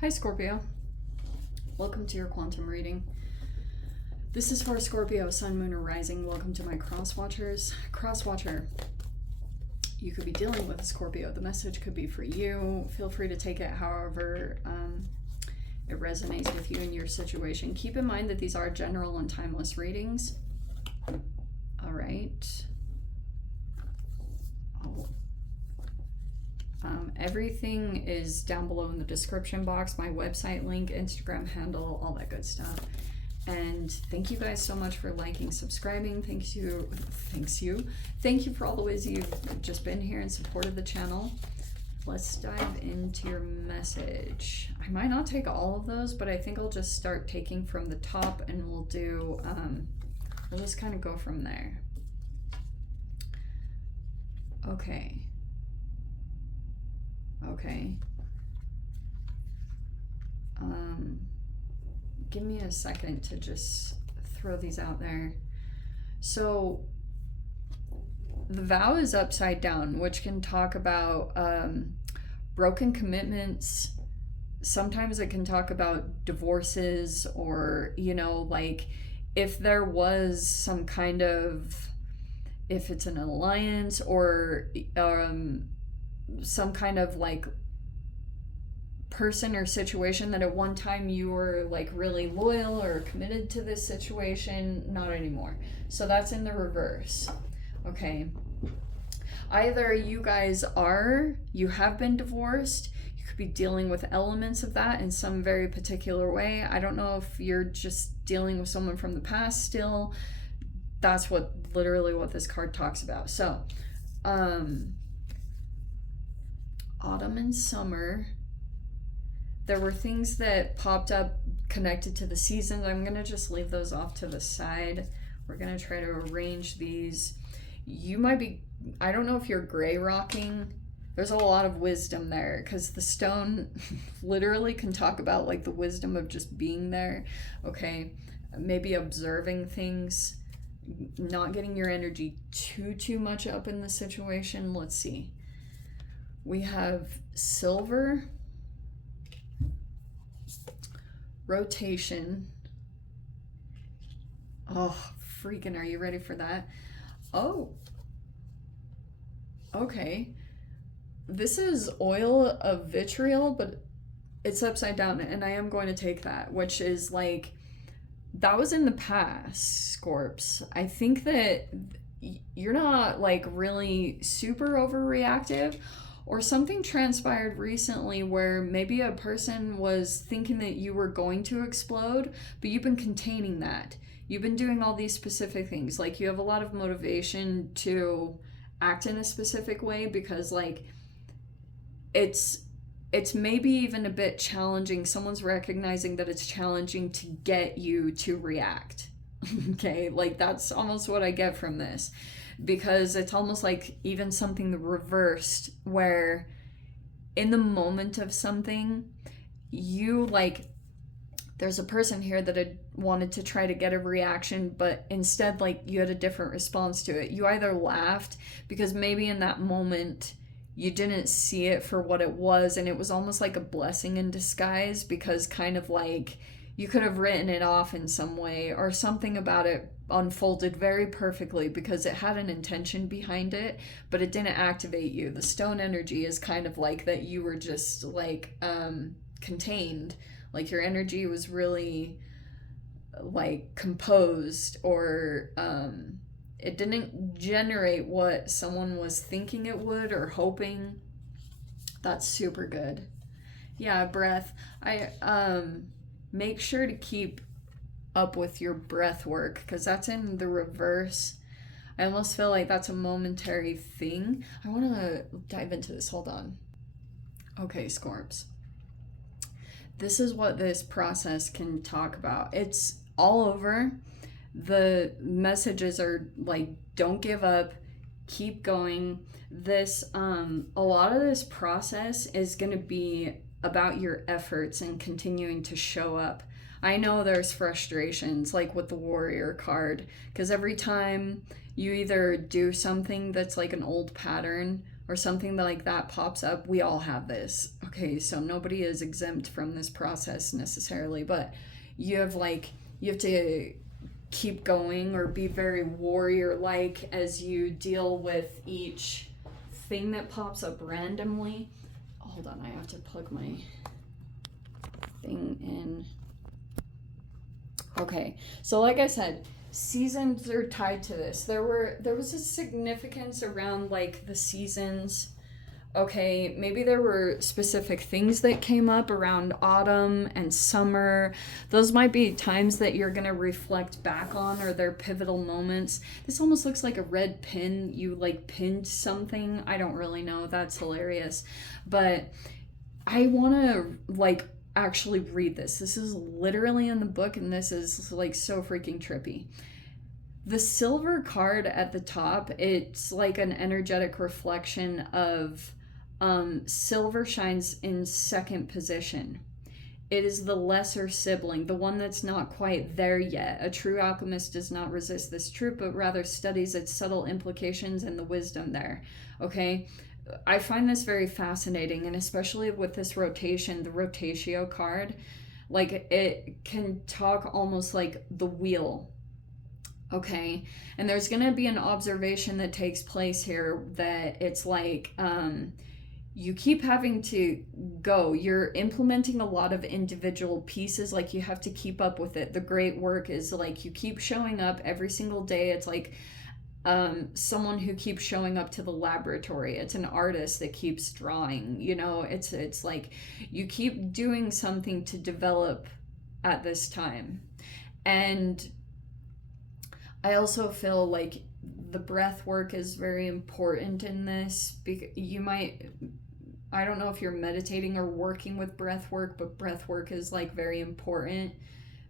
Hi Scorpio, welcome to your quantum reading. This is for Scorpio, Sun, Moon, or Rising. Welcome to my cross watchers. Cross watcher, you could be dealing with a Scorpio. The message could be for you. Feel free to take it however it resonates with you in your situation. Keep in mind that these are general and timeless readings. All right. Everything is down below in the description box, my website link, Instagram handle, all that good stuff. And thank you guys so much for liking, subscribing. Thank you for all the ways you've just been here and supported the channel. Let's dive into your message. I might not take all of those, but I think I'll just start taking from the top, and we'll do we'll just kind of go from there. Okay. Give me a second to just throw these out there. So the vow is upside down, which can talk about broken commitments. Sometimes it can talk about divorces, or, you know, like if there was some kind of, if it's an alliance or some kind of like person or situation that at one time you were like really loyal or committed to this situation, not anymore. So that's in the reverse. Okay. Either you guys you have been divorced. You could be dealing with elements of that in some very particular way. I don't know if you're just dealing with someone from the past still. That's literally what this card talks about. So, autumn and summer, there were things that popped up connected to the seasons. I'm going to just leave those off to the side. We're going to try to arrange these. You might be, I don't know if you're gray rocking. There's a lot of wisdom there, because the stone literally can talk about like the wisdom of just being there. Okay. Maybe observing things, not getting your energy too much up in the situation. Let's see. We have silver, rotation. Oh, freaking, are you ready for that? Oh, okay. This is oil of vitriol, but it's upside down, and I am going to take that, which is like, that was in the past, Scorps. I think that you're not like really super overreactive, or something transpired recently where maybe a person was thinking that you were going to explode, but you've been containing that. You've been doing all these specific things. Like, you have a lot of motivation to act in a specific way, because like it's maybe even a bit challenging. Someone's recognizing that it's challenging to get you to react. Okay, like that's almost what I get from this, because it's almost like even something reversed, where in the moment of something, you like, there's a person here that had wanted to try to get a reaction, but instead like you had a different response to it. You either laughed because maybe in that moment you didn't see it for what it was, and it was almost like a blessing in disguise, because kind of like you could have written it off in some way, or something about it unfolded very perfectly because it had an intention behind it, but it didn't activate you. The stone energy is kind of like that you were just like contained, like your energy was really like composed, or it didn't generate what someone was thinking it would or hoping. That's super good. Yeah, breath. Make sure to keep up with your breath work, because that's in the reverse. I almost feel like that's a momentary thing. I want to dive into this. Hold on. Okay, Scorps. This is what this process can talk about. It's all over. The messages are like, don't give up, keep going. This a lot of this process is going to be about your efforts and continuing to show up. I know there's frustrations, like with the warrior card, because every time you either do something that's like an old pattern, or something like that pops up, we all have this. Okay, so nobody is exempt from this process necessarily, but you have to keep going or be very warrior like as you deal with each thing that pops up randomly. Hold on, I have to plug my thing in. Okay, so like I said, seasons are tied to this. There was a significance around like the seasons. Okay, maybe there were specific things that came up around autumn and summer. Those might be times that you're going to reflect back on, or they're pivotal moments. This almost looks like a red pin. You like pinned something. I don't really know. That's hilarious. But I want to like actually read this. This is literally in the book, and this is like so freaking trippy. The silver card at the top, it's like an energetic reflection of silver shines in second position. It is the lesser sibling, the one that's not quite there yet. A true alchemist does not resist this truth, but rather studies its subtle implications and the wisdom there. Okay? I find this very fascinating, and especially with this rotation, the rotatio card, like it can talk almost like the wheel. Okay? And there's going to be an observation that takes place here that it's like, you keep having to go. You're implementing a lot of individual pieces. Like you have to keep up with it. The great work is like you keep showing up every single day. It's like someone who keeps showing up to the laboratory. It's an artist that keeps drawing. You know, it's like you keep doing something to develop at this time. And I also feel like the breath work is very important in this, because you might, I don't know if you're meditating or working with breath work, but breath work is like very important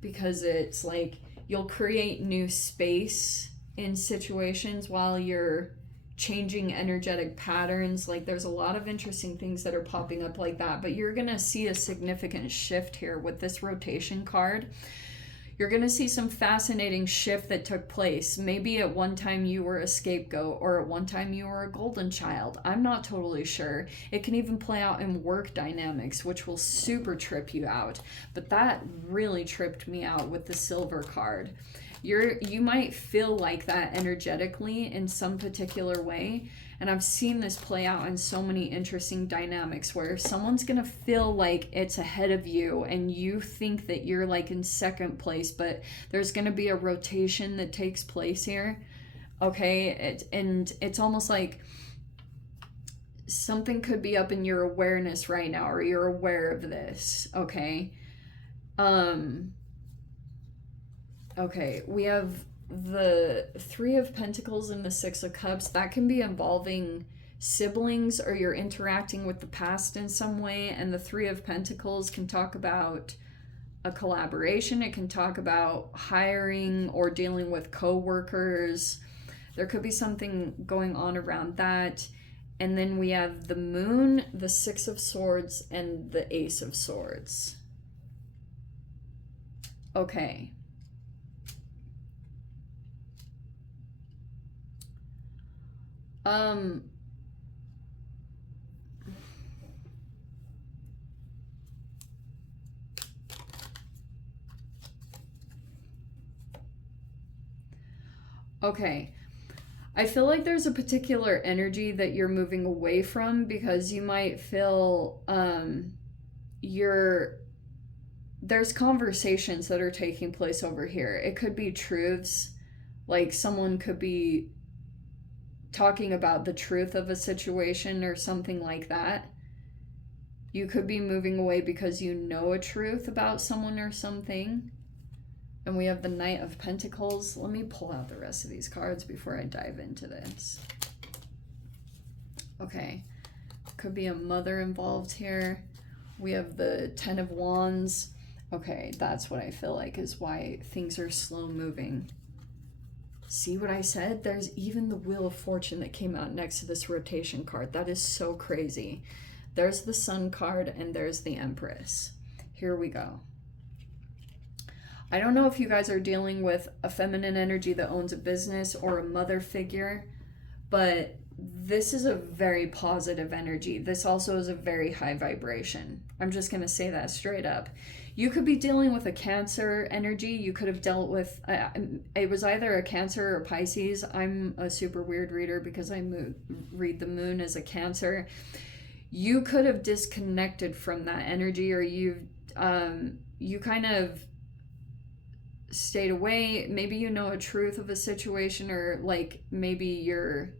because it's like you'll create new space in situations while you're changing energetic patterns. Like there's a lot of interesting things that are popping up like that, but you're gonna see a significant shift here with this rotation card. You're going to see some fascinating shift that took place. Maybe at one time you were a scapegoat, or at one time you were a golden child. I'm not totally sure. It can even play out in work dynamics, which will super trip you out. But that really tripped me out with the silver card. You might feel like that energetically in some particular way. And I've seen this play out in so many interesting dynamics where someone's going to feel like it's ahead of you and you think that you're like in second place, but there's going to be a rotation that takes place here. Okay? And it's almost like something could be up in your awareness right now, or you're aware of this. Okay? Okay, we have the Three of Pentacles and the Six of Cups. That can be involving siblings, or you're interacting with the past in some way. And the Three of Pentacles can talk about a collaboration. It can talk about hiring or dealing with co-workers. There could be something going on around that. And then we have the Moon, the Six of Swords, and the Ace of Swords. Okay. Okay. I feel like there's a particular energy that you're moving away from, because you might feel there's conversations that are taking place over here. It could be truths, like someone could be talking about the truth of a situation or something like that. You could be moving away because you know a truth about someone or something. And we have the Knight of Pentacles. Let me pull out the rest of these cards before I dive into this. Okay. Could be a mother involved here. We have the Ten of Wands. Okay, that's what I feel like is why things are slow moving. See what I said? There's even the Wheel of Fortune that came out next to this rotation card. That is so crazy. There's the Sun card and there's the Empress. Here we go. I don't know if you guys are dealing with a feminine energy that owns a business or a mother figure, but this is a very positive energy. This also is a very high vibration. I'm just going to say that straight up. You could be dealing with a Cancer energy. You could have dealt with, it was either a Cancer or Pisces. I'm a super weird reader because I read the moon as a Cancer. You could have disconnected from that energy, or you kind of stayed away. Maybe you know a truth of a situation, or like maybe you're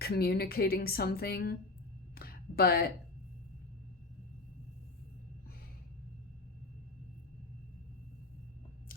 communicating something, but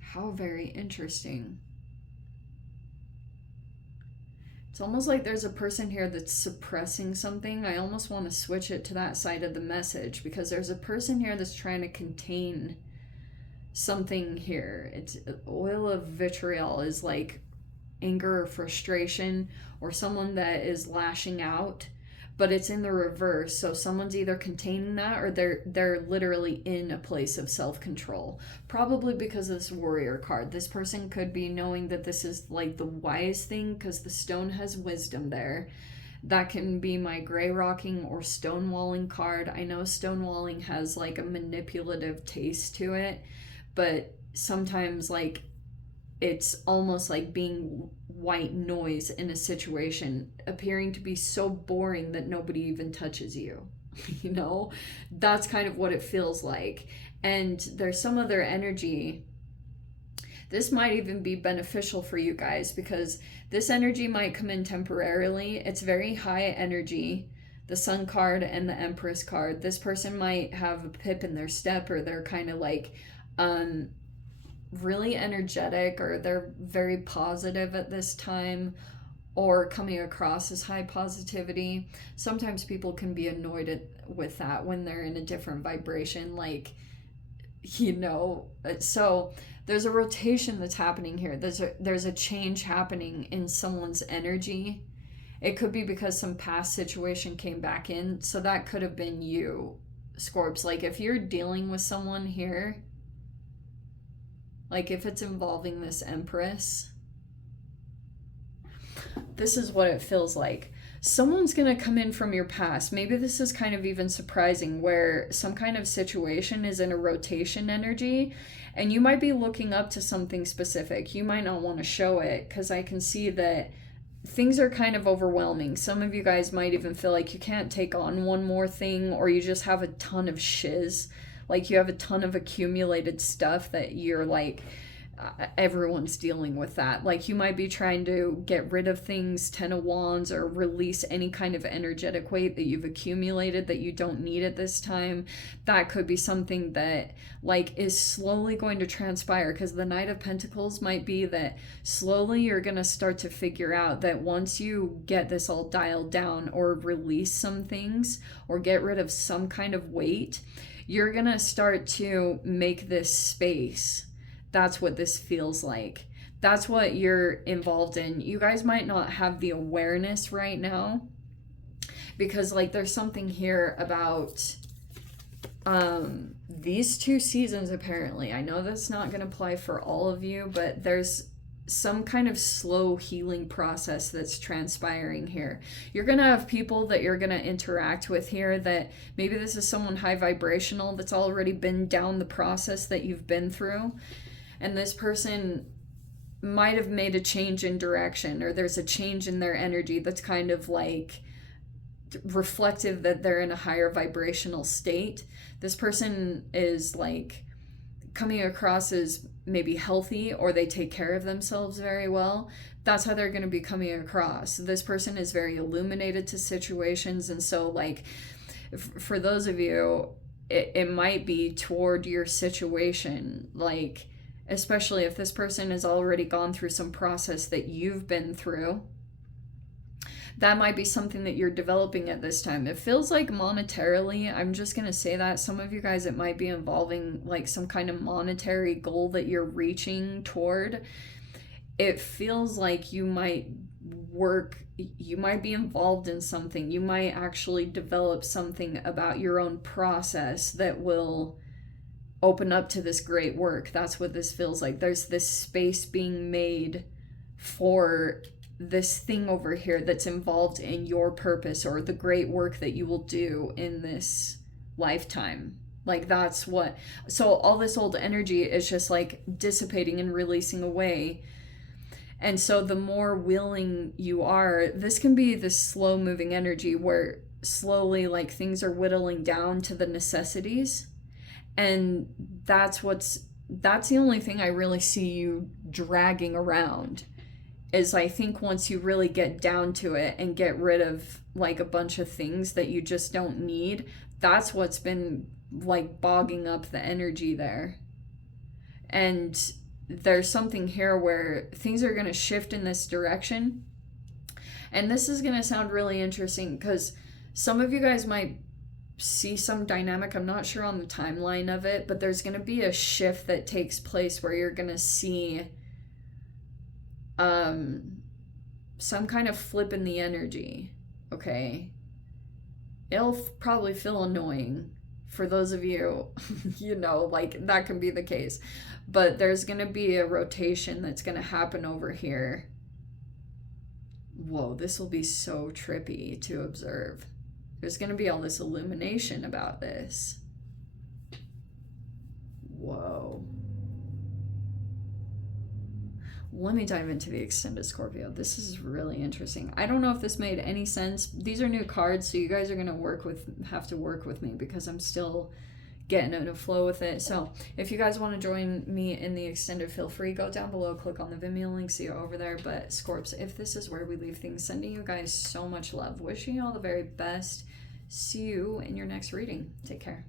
how very interesting. It's almost like there's a person here that's suppressing something. I almost want to switch it to that side of the message, because there's a person here that's trying to contain something here. It's oil of vitriol is like anger or frustration, or someone that is lashing out, but it's in the reverse. So someone's either containing that, or they're literally in a place of self-control, probably because of this warrior card. This person could be knowing that this is like the wise thing, because the stone has wisdom there. That can be my gray rocking or stonewalling card. I know stonewalling has like a manipulative taste to it, but sometimes like it's almost like being white noise in a situation, appearing to be so boring that nobody even touches you. You know, that's kind of what it feels like. And there's some other energy. This might even be beneficial for you guys, because this energy might come in temporarily. It's very high energy. The Sun card and the Empress card. This person might have a pip in their step, or they're kind of like really energetic, or they're very positive at this time, or coming across as high positivity. Sometimes people can be annoyed with that when they're in a different vibration, like, you know. So there's a rotation that's happening here. There's a change happening in someone's energy. It could be because some past situation came back in. So that could have been you, Scorps. Like if you're dealing with someone here, like if it's involving this Empress, this is what it feels like. Someone's going to come in from your past. Maybe this is kind of even surprising, where some kind of situation is in a rotation energy, and you might be looking up to something specific. You might not want to show it, because I can see that things are kind of overwhelming. Some of you guys might even feel like you can't take on one more thing, or you just have a ton of shiz. Like you have a ton of accumulated stuff that you're like, everyone's dealing with that. Like you might be trying to get rid of things, 10 of Wands, or release any kind of energetic weight that you've accumulated that you don't need at this time. That could be something that like is slowly going to transpire, because the Knight of Pentacles might be that slowly you're going to start to figure out that once you get this all dialed down, or release some things, or get rid of some kind of weight, you're going to start to make this space. That's what this feels like. That's what you're involved in. You guys might not have the awareness right now, because like there's something here about these 2 seasons apparently. I know that's not going to apply for all of you, but there's some kind of slow healing process that's transpiring here. You're going to have people that you're going to interact with here that maybe this is someone high vibrational that's already been down the process that you've been through. And this person might have made a change in direction, or there's a change in their energy that's kind of like reflective that they're in a higher vibrational state. This person is like coming across as maybe healthy, or they take care of themselves very well. That's how they're going to be coming across. This person is very illuminated to situations. And so like for those of you, it might be toward your situation, like especially if this person has already gone through some process that you've been through. That might be something that you're developing at this time. It feels like monetarily, I'm just going to say that. Some of you guys, it might be involving like some kind of monetary goal that you're reaching toward. It feels like you might be involved in something. You might actually develop something about your own process that will open up to this great work. That's what this feels like. There's this space being made for this thing over here that's involved in your purpose or the great work that you will do in this lifetime. Like that's what, so all this old energy is just like dissipating and releasing away. And so the more willing you are, this can be this slow moving energy where slowly like things are whittling down to the necessities. And that's the only thing I really see you dragging around, is I think once you really get down to it and get rid of like a bunch of things that you just don't need, that's what's been like bogging up the energy there. And there's something here where things are going to shift in this direction. And this is going to sound really interesting because some of you guys might see some dynamic. I'm not sure on the timeline of it, but there's going to be a shift that takes place where you're going to see some kind of flip in the energy. Okay, it'll probably feel annoying for those of you, you know, like that can be the case, but there's going to be a rotation that's going to happen over here. Whoa, this will be so trippy to observe. There's going to be all this illumination about this. Whoa. Let me dive into the extended Scorpio. This is really interesting. I don't know if this made any sense. These are new cards, so you guys are going to have to work with me because I'm still getting in a flow with it. So if you guys want to join me in the extended, feel free. Go down below, click on the Vimeo link, see you over there. But Scorps, if this is where we leave things, sending you guys so much love. Wishing you all the very best. See you in your next reading. Take care.